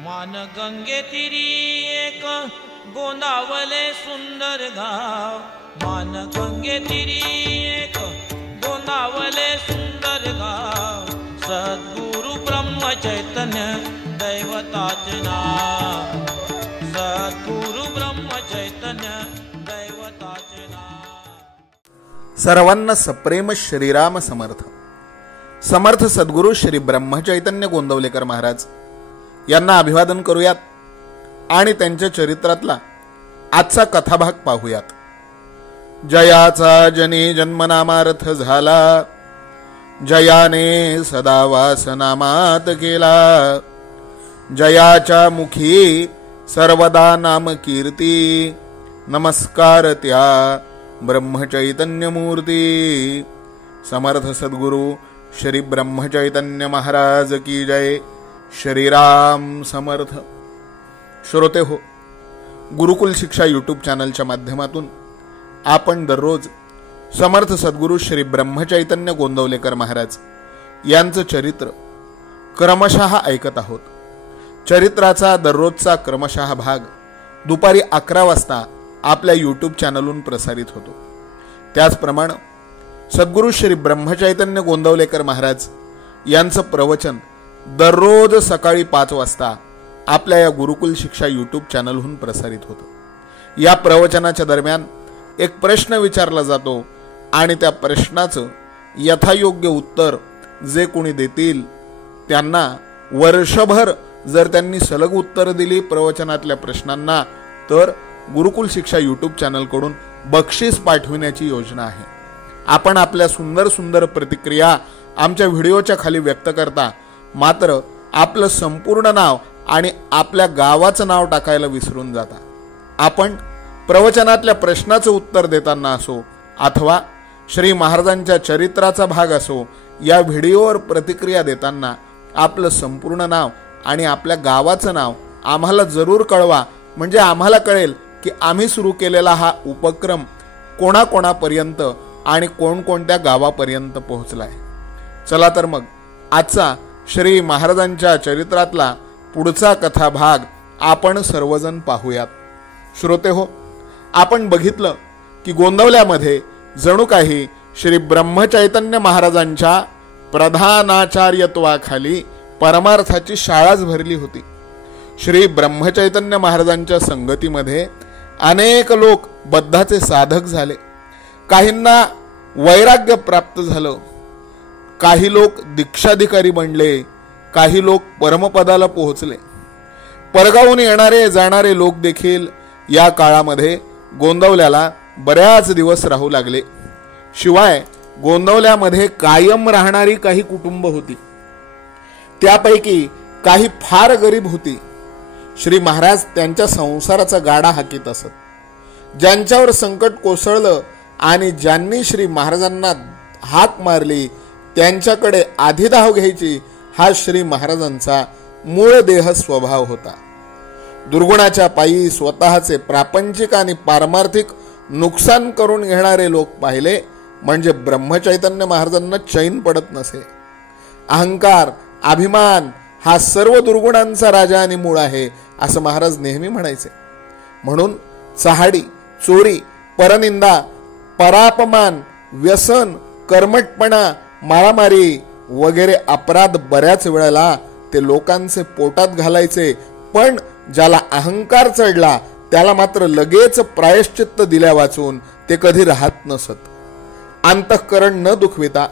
मान गंगे तिरी एक गोंदावले सुंदर गाव, मान गंगे तिरी एक गोंदावले सुंदर गाव, सद्गुरु ब्रह्म चैतन्य दैवताचे नाव, सद्गुरु ब्रह्म चैतन्य दैवताचे नाव। सर्वांना सप्रेम श्रीराम समर्थ। समर्थ सद्गुरु श्री ब्रह्मचैतन्य गोंदवलेकर महाराज यांना अभिवादन करूयात आणि त्यांच्या चरित्रातला आजचा कथाभाग पाहूयात। जयाचा जनी जन्मनामार्थ झाला, जयाने सदा वासनामात केला, जयाच्या मुखी सर्वदा नाम कीर्ती, नमस्कार त्या ब्रह्मचैतन्य मूर्ती। समर्थ सद्गुरु श्री ब्रह्मचैतन्य महाराज की जय। श्रीराम समर्थ। श्रोते हो, गुरुकुल शिक्षा यूट्यूब चॅनलच्या माध्यमातून आपण दररोज समर्थ सद्गुरु श्री ब्रह्मचैतन्य गोंदवलेकर महाराज यांचं चरित्र क्रमशः ऐकत आहोत। चरित्राचा दररोजचा क्रमशः भाग दुपारी 11 वाजता आपल्या यूट्यूब चॅनलवरून प्रसारित होतो। त्याचप्रमाणे सद्गुरु श्री ब्रह्मचैतन्य गोंदवलेकर महाराज यांचं प्रवचन दररोज सकाळी 5 वाजता आपल्या या गुरुकुल शिक्षा यूट्यूब चॅनलहून प्रसारित होतं। या प्रवचनाच्या दरम्यान एक प्रश्न विचारला जातो आणि त्या प्रश्नाचं यथायोग्य उत्तर जे कोणी देतील त्यांना वर्षभर जर त्यांनी सलग उत्तर दिली प्रवचनातल्या प्रश्नांना तर गुरुकुल शिक्षा यूट्यूब चॅनलकडून बक्षीस पाठविण्याची योजना आहे। आपण आपल्या सुंदर सुंदर प्रतिक्रिया आमच्या व्हिडिओच्या खाली व्यक्त करता, मात्र आपलं संपूर्ण नाव आणि आपल्या गावाचं नाव टाकायला विसरून जाता। आपण प्रवचनातल्या प्रश्नाचं उत्तर देताना असो अथवा श्री महाराजांच्या चरित्राचा भाग असो, या व्हिडिओवर प्रतिक्रिया देताना आपलं संपूर्ण नाव आणि आपल्या गावाचं नाव आम्हाला जरूर कळवा, म्हणजे आम्हाला कळेल की आम्ही सुरू केलेला हा उपक्रम कोणाकोणापर्यंत आणि कोणकोणत्या गावापर्यंत पोहोचलाय। चला तर मग आजचा श्री महाराजांच्या चरित्रातला पुढचा कथा भाग आपण सर्वजण पाहूयात। श्रोते हो, आपण बघितलं की गोंदवल्यामध्ये जणू काही श्री ब्रह्मचैतन्य महाराजांच्या प्रधानाचार्यत्वाखाली परमार्थाची शाळाच भरली होती। श्री ब्रह्मचैतन्य महाराजांच्या संगतीमध्ये अनेक लोक बद्धाचे साधक झाले, काहींना वैराग्य प्राप्त झालं, काही लोक दीक्षाधिकारी बनले, काही लोक परमपदाला पोहोचले। परगावून येणारे जाणारे लोक देखील या काळामध्ये गोंदवल्याला बऱ्याच दिवस राहू लागले। शिवाय गोंदवल्यामध्ये कायम राहणारी काही कुटुंब होती, त्यापैकी काही फार गरीब होती। श्री महाराज त्यांच्या संसाराचा गाडा हाकीत असत। ज्यांच्यावर संकट कोसळलं आणि ज्यांनी श्री महाराजांना हाक मारली त्यांच्याकडे आधी धाव घ्यायची, हा श्री महाराजांचा मूळ देह स्वभाव होता। दुर्गुणाच्या पायी स्वतःचे प्रापंचिक आणि पारमार्थिक नुकसान करून घेणारे लोक पाहिले म्हणजे ब्रह्मचैतन्य महाराजांना चैन पडत नसे। अहंकार, अभिमान हा सर्व दुर्गुणांचा राजा आणि मूळ आहे असं महाराज नेहमी म्हणायचे। म्हणून चहाडी, चोरी, परनिंदा, परापमान, व्यसन, कर्मटपणा, मारामारी वगैरे अपराध बऱ्याच वेळेला ते लोकांचे पोटात घालायचे, पण ज्याला अहंकार चढला त्याला मात्र लगेच प्रायश्चित्त दिल्या वाचून ते कधी राहत नसत। अंतःकरण न दुखविता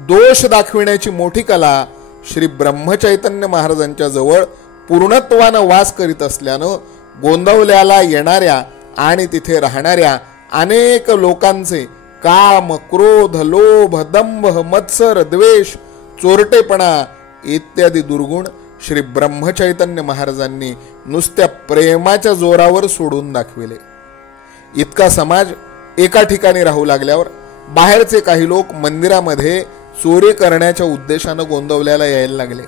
दोष दाखविण्याची मोठी कला श्री ब्रह्मचैतन्य महाराजांच्या जवळ पूर्णत्वानं वास करीत असल्यानं गोंदवल्याला येणाऱ्या आणि तिथे राहणाऱ्या अनेक लोकांचे काम, क्रोध, लोभ, दंभ, मत्सर, द्वेष, चोरटेपणा इत्यादी दुर्गुण श्री ब्रह्मचैतन्य महाराजांनी नुसत्या प्रेमाच्या जोरावर सोडून दाखविले। इतका समाज एका ठिकाणी राहू लागल्यावर बाहेरचे काही लोक मंदिरामध्ये चोरी करण्याच्या उद्देशानं गोंदवल्याला यायला लागले।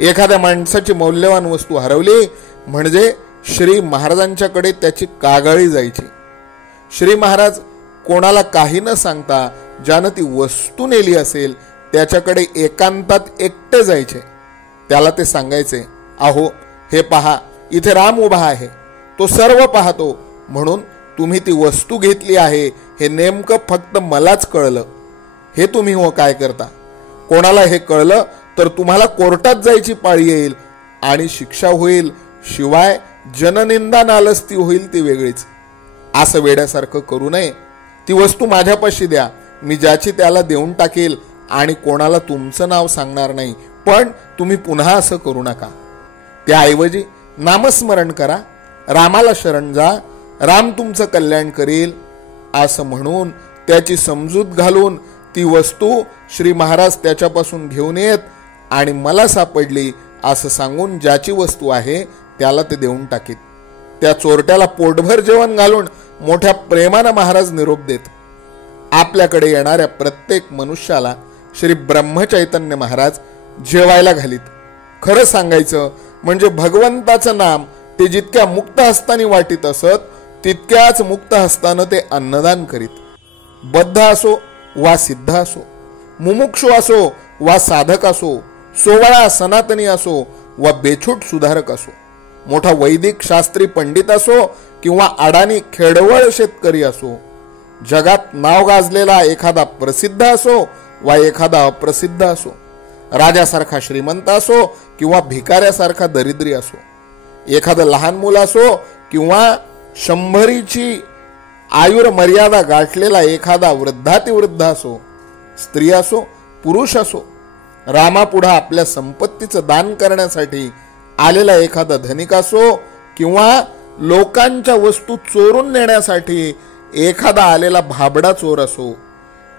एखाद्या माणसाची मौल्यवान वस्तू हरवली म्हणजे श्री महाराजांच्याकडे त्याची कागाळी जायची। श्री महाराज कोणाला काही न सांगता ज्यानं ती वस्तू नेली असेल त्याच्याकडे एकांतात एकटे जायचे। त्याला ते सांगायचे, अहो हे पहा, इथे राम उभा आहे, तो सर्व पाहतो, म्हणून तुम्ही ती वस्तू घेतली आहे हे नेमकं फक्त मलाच कळलं. हे तुम्ही हो काय करता? कोणाला हे कळलं तर तुम्हाला कोर्टात जायची पाळी येईल आणि शिक्षा होईल, शिवाय जननिंदा नालस्ती होईल ती वेगळीच. असं वेड्यासारखं करू नये. ती वस्तू माझ्यापाशी द्या, मी ज्याची त्याला देऊन टाकेल आणि कोणाला तुमचं नाव सांगणार नाही. पण तुम्ही पुन्हा असं करू नका. त्याऐवजी नामस्मरण करा, रामाला शरण जा, राम तुमचं कल्याण करेल असं म्हणून त्याची समजूत घालून ती वस्तू श्री महाराज त्याच्यापासून घेऊन येत आणि मला सापडली असं सांगून ज्याची वस्तू आहे त्याला ते देऊन टाकीत. त्या चोरट्याला पोटभर जेवण घालून मोठ्या प्रेमानं महाराज निरोप देत. आपल्याकडे येणाऱ्या प्रत्येक मनुष्याला श्री ब्रह्मचैतन्य महाराज जेवायला घालीत. खरं सांगायचं म्हणजे भगवंताचं नाम ते जितक्या मुक्त हस्ताने वाटीत असत तितक्याच मुक्त हस्तानं ते अन्नदान करीत. बद्ध असो वा सिद्ध असो, मुमुक्षु असो वा साधक असो, सोवळा सनातनी असो वा बेछूट सुधारक असो, मोठा वैदिक शास्त्री पंडित असो किंवा अडाणी खेडवळ शेतकरी असो, जगात नाव गाजलेला एखादा प्रसिद्ध असो वा एखादा अप्रसिद्ध असो, राजासारखा श्रीमंत असो किंवा भिकाऱ्यासारखा दरिद्री असो, एखादं लहान मुल असो किंवा 100ची आयुर मर्यादा गाठलेला एखादा वृद्धातिवृद्ध असो, स्त्री असो पुरुष असो, रामापुढे आपल्या संपत्तीचं दान करण्यासाठी आलेला एखादा धनिक असो किंवा लोकांच्या वस्तू चोरून नेण्यासाठी एखादा आलेला भाबडा चोर असो,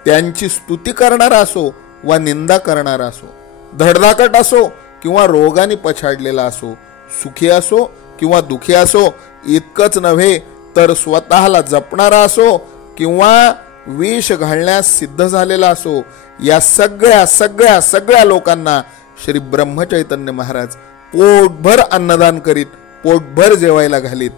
त्यांची स्तुती करणारा असो वा निंदा करणारा असो, धडधाकट असो किंवा रोगाने पछाडलेला असो, सुखी असो किंवा दुखी असो, इतकंच नव्हे तर स्वतःला जपणारा असो किंवा विष घालण्यास सिद्ध झालेला असो, या सगळ्या सगळ्या सगळ्या लोकांना श्री ब्रह्मचैतन्य महाराज पोटभर अन्नदान करीत, पोटभर जेवायला घालीत.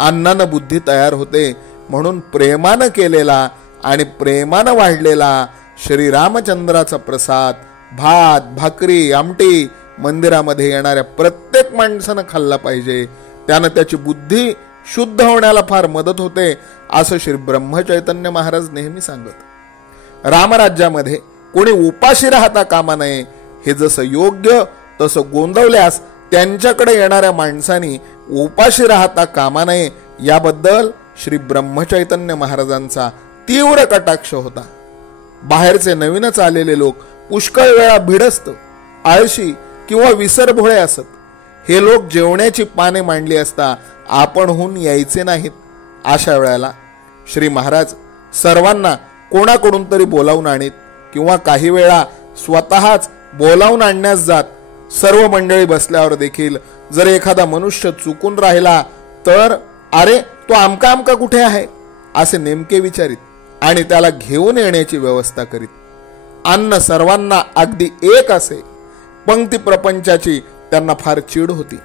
अन्नानं बुद्धी तयार होते, म्हणून प्रेमानं केलेला आणि प्रेमानं वाढलेला श्री रामचंद्राचा प्रसाद भात भाकरी आमटी मंदिरामध्ये येणाऱ्या प्रत्येक माणसानं खाल्ला पाहिजे. त्यानं त्याची बुद्धी शुद्ध होण्याला फार मदत होते असं श्री ब्रह्मचैतन्य महाराज नेहमी सांगत. रामराज्यामध्ये कोणी उपाशी राहता कामा नये. हे जसं योग्य तसं गोंदवल्यास त्यांच्याकडे येणाऱ्या माणसांनी उपाशी राहता कामा नये याबद्दल श्री ब्रह्मचैतन्य महाराजांचा तीव्र कटाक्ष होता. बाहेरचे नवीनच आलेले लोक पुष्कळ वेळा भिडस्त, आळशी किंवा विसरभोळे असत. हे लोक जेवण्याची पाने मांडली असता आपणहून यायचे नाहीत. अशा वेळेला श्री महाराज सर्वांना कोणाकडून तरी बोलावून आणीत किंवा काही वेळा स्वतःच बोलावून आणण्यास जात. सर्व मंडळी बसल्यावर देखील जर एखादा मनुष्य चुकून राहिला तर अरे तो आमका आमका कुठे आहे असे नेमके विचारित आणि त्याला घेऊन येण्याची व्यवस्था करीत. अन्न सर्वांना अगदी एक असे. पंक्ती प्रपंचाची त्यांना फार चीड होती.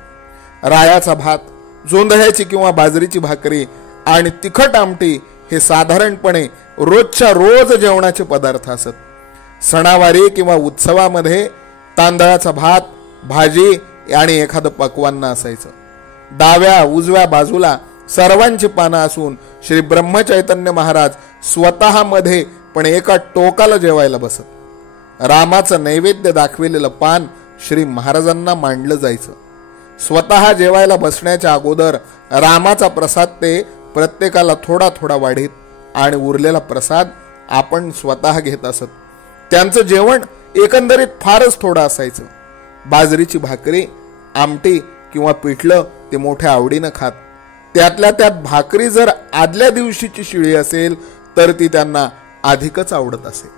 रायाचा भात, जोंधळ्याची किंवा बाजरीची भाकरी आणि तिखट आमटी हे साधारणपणे रोजच्या रोज जेवणाचे पदार्थ असत. सणावारी किंवा उत्सवामध्ये तांदळाचा भात, भाजी आणि एखादं पक्वान्न असायचं. डाव्या उजव्या बाजूला सर्वांची पानं असून श्री ब्रह्मचैतन्य महाराज स्वतः मध्ये पण एका टोकाला जेवायला बसत. रामाचं नैवेद्य दाखविलेलं पान श्री महाराजांना मांडलं जायचं. स्वतः जेवायला बसण्याच्या अगोदर रामाचा प्रसाद ते प्रत्येकाला थोडा थोडा वाढीत आणि उरलेला प्रसाद आपण स्वतः घेत असत. त्यांचं जेवण एकंदरीत फारच थोडं असायचं. बाजरीची भाकरी, आमटी किंवा पिठलं ते मोठ्या आवडीनं खात. त्यातल्या त्यात भाकरी जर आदल्या दिवशीची शिळी असेल तर ती त्यांना अधिकच आवडत असे.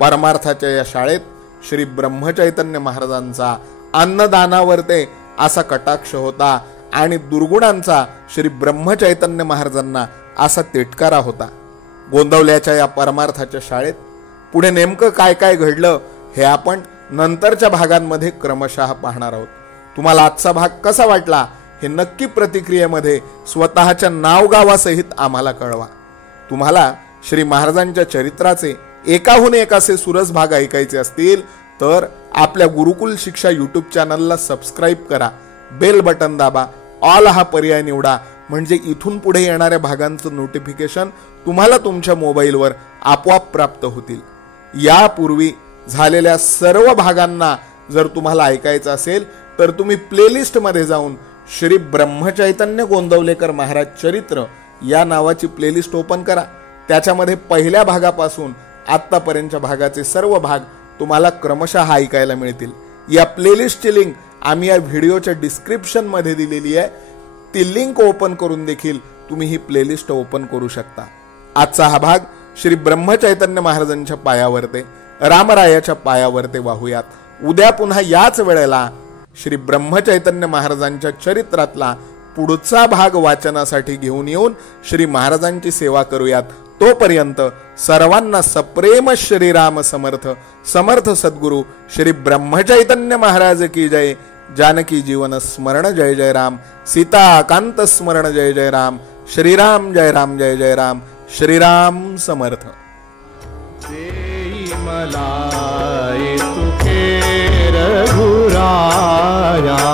परमार्थाच्या या शाळेत श्री ब्रह्मचैतन्य महाराजांचा अन्नदानावर ते असा कटाक्ष होता आणि दुर्गुणांचा श्री ब्रह्मचैतन्य महाराजांना असा तिटकारा होता. गोंदवल्याच्या या परमार्थाच्या शाळेत पुढे नेमकं काय काय घडलं हे आपण नंतरच्या भागांमध्ये क्रमशः पाहणार आहोत. तुम्हाला आजचा भाग कसा वाटला हे नक्की प्रतिक्रियेमध्ये स्वतःच्या नावगावासहित आम्हाला कळवा. तुम्हाला श्री महाराजांच्या चरित्राचे एकाहून एक असे सुरस भाग ऐकायचे असतील तर आपल्या गुरुकुल शिक्षा यूट्यूब चॅनलला सबस्क्राईब करा. बेल बटन दाबा, ऑल हा पर्याय निवडा, म्हणजे इथून पुढे येणाऱ्या भागांचं नोटिफिकेशन तुम्हाला तुमच्या मोबाईलवर आपोआप प्राप्त होतील. यापूर्वी झालेल्या सर्व भागांना जर तुम्हाला ऐकायचं असेल तर तुम्ही प्लेलिस्टमध्ये जाऊन श्री ब्रह्मचैतन्य गोंदवलेकर महाराज चरित्र या नावाची प्लेलिस्ट ओपन करा. त्याच्यामध्ये पहिल्या भागापासून आत्तापर्यंतच्या भागाचे सर्व भाग तुम्हाला क्रमशः ऐकायला मिळतील. या प्लेलिस्टची लिंक आम्ही या व्हिडिओच्या डिस्क्रिप्शनमध्ये दिलेली आहे. ती लिंक ओपन करून देखील तुम्ही ही प्लेलिस्ट ओपन करू शकता. आजचा हा भाग श्री ब्रह्मचैतन्य महाराजांच्या पायावरते, रामरायाच्या पायावरते वाहूयात. उद्या पुन्हा याच वेळेला श्री ब्रह्मचैतन्य महाराजांच्या चरित्रातला पुढचा भाग वाचनासाठी घेऊन येऊन श्री महाराजांची सेवा करूयात. तोपर्यंत सर्वांना सप्रेम श्रीराम समर्थ. समर्थ सद्गुरु श्री ब्रह्मचैतन्य महाराज की जय. जानकी जीवन स्मरण जय जय राम. सीता कांत स्मरण जय जय राम. श्रीराम जय राम जय जय राम. श्रीराम समर्थ. मला तुके रघुराया